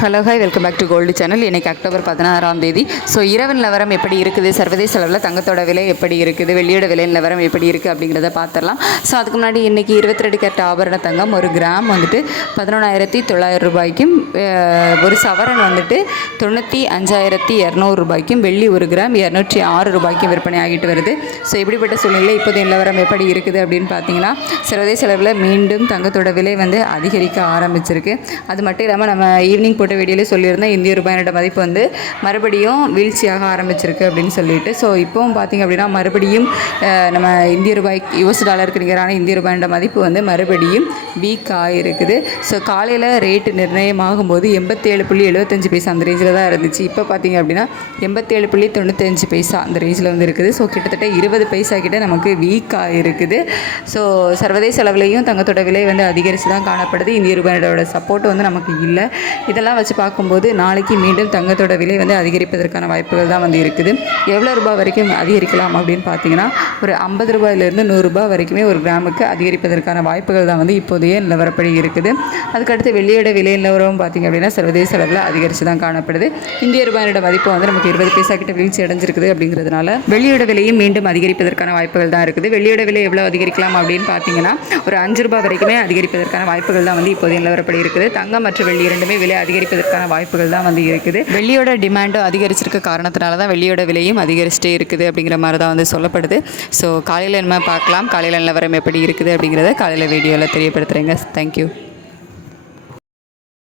Hello hi welcome back to gold channel இன்றைக்கி October பதினாறாம் தேதி. ஸோ இரவு நிலவரம் எப்படி இருக்குது? சர்வதேச அளவில் தங்கத்தோட விலை எப்படி இருக்குது? வெள்ளியோட விலை நிலவரம் எப்படி இருக்குது? அப்படிங்கிறத பார்த்துடலாம். ஸோ அதுக்கு முன்னாடி இன்றைக்கி இருபத்தி ரெண்டு கேரட் ஆபரண தங்கம் ஒரு கிராம் வந்துட்டு பதினொன்றாயிரத்தி தொள்ளாயிரம் ரூபாய்க்கும் ஒரு சவரன் வந்துட்டு தொண்ணூற்றி அஞ்சாயிரத்தி இரநூறு ரூபாய்க்கும் வெள்ளி ஒரு கிராம் இரநூற்றி ஆறு ரூபாய்க்கும் விற்பனை ஆகிட்டு வருது. ஸோ இப்படிப்பட்ட சூழ்நிலை இப்போது நிலவரம் எப்படி இருக்குது அப்படின்னு பார்த்தீங்கன்னா சர்வதேச அளவில் மீண்டும் தங்கத்தோட விலை வந்து அதிகரிக்க ஆரம்பிச்சிருக்கு. அது மட்டும் இல்லாமல் நம்ம ஈவினிங் போட்ட வீடியோலேயே சொல்லியிருந்தேன் இந்திய ரூபாயினோட மதிப்பு வந்து மறுபடியும் வீழ்ச்சியாக ஆரம்பிச்சிருக்கு அப்படின்னு சொல்லிட்டு. ஸோ இப்போவும் பார்த்தீங்க அப்படின்னா மறுபடியும் நம்ம இந்திய ரூபாய் யூஎஸ் டாலருக்கு நிகரான இந்திய ரூபாயோட மதிப்பு வந்து மறுபடியும் வீக் ஆகிருக்குது ஸோ காலையில் ரேட்டு நிர்ணயமாகும் போது எண்பத்தேழு புள்ளி எழுபத்தஞ்சு பைசா அந்த ரேஞ்சில் தான் இருந்துச்சு. இப்போ பார்த்தீங்க அப்படின்னா எண்பத்தேழு புள்ளி தொண்ணூத்தஞ்சு பைசா அந்த ரேஞ்சில் வந்து இருக்குது. ஸோ கிட்டத்தட்ட இருபது பைசா கிட்ட நமக்கு வீக்காக இருக்குது ஸோ சர்வதேச அளவுலேயும் தங்கத்தோட விலை வந்து அதிகரித்து தான் காணப்படுது. இந்திய ரூபாயோட சப்போர்ட் வந்து நமக்கு இல்லை. இதெல்லாம் வச்சு பார்க்கும்போது நாளைக்கு மீண்டும் தங்கத்தோட விலை வந்து அதிகரிப்பதற்கான வாய்ப்புகள் தான் வந்து இருக்குது. எவ்வளோ ரூபாய் வரைக்கும் அதிகரிக்கலாம் அப்படின்னு பார்த்தீங்கன்னா ஒரு ஐம்பது ரூபாயிலிருந்து நூறுரூபா வரைக்குமே ஒரு கிராமுக்கு அதிகரிப்பதற்கான வாய்ப்புகள் தான் வந்து இப்போதைய நிலவரப்படி இருக்குது. அதுக்கடுத்து வெள்ளியோட விலை நிலவரம் பார்த்தீங்க அப்படின்னா சர்வதேச அளவில் அதிகரித்து தான் காணப்படுது. இந்திய ரூபாயோட மதிப்பு வந்து நமக்கு இருபது பைசா கிட்ட வீழ்ச்சி அடைஞ்சிருக்குது அப்படிங்கிறதுனால வெள்ளியோட விலையும் மீண்டும் அதிகரிப்பதற்கான வாய்ப்புகள் தான் இருக்குது. வெள்ளியோட விலை எவ்வளோ அதிகரிக்கலாம் அப்படின்னு பார்த்தீங்கன்னா ஒரு அஞ்சு ரூபாய் வரைக்குமே அதிகரிப்பதற்கான வாய்ப்புகள் தான் வந்து இப்போதைய நிலவரப்படி இருக்குது. தங்கம் மற்றும் வெள்ளி இரண்டுமே விலை கிடைப்பதற்கான வாய்ப்புகள் தான் வந்து இருக்குது. வெள்ளியோட டிமாண்டும் அதிகரிச்சிருக்க காரணத்தினால தான் வெள்ளியோட விலையும் அதிகரிச்சிட்டே இருக்குது அப்படிங்கிற மாதிரி தான் வந்து சொல்லப்படுது. ஸோ காலையில் என்ன பார்க்கலாம். காலையில் நிலவரம் எப்படி இருக்குது அப்படிங்கிறத காலையில் வீடியோவில் தெரியப்படுத்துகிறேங்க தேங்க்யூ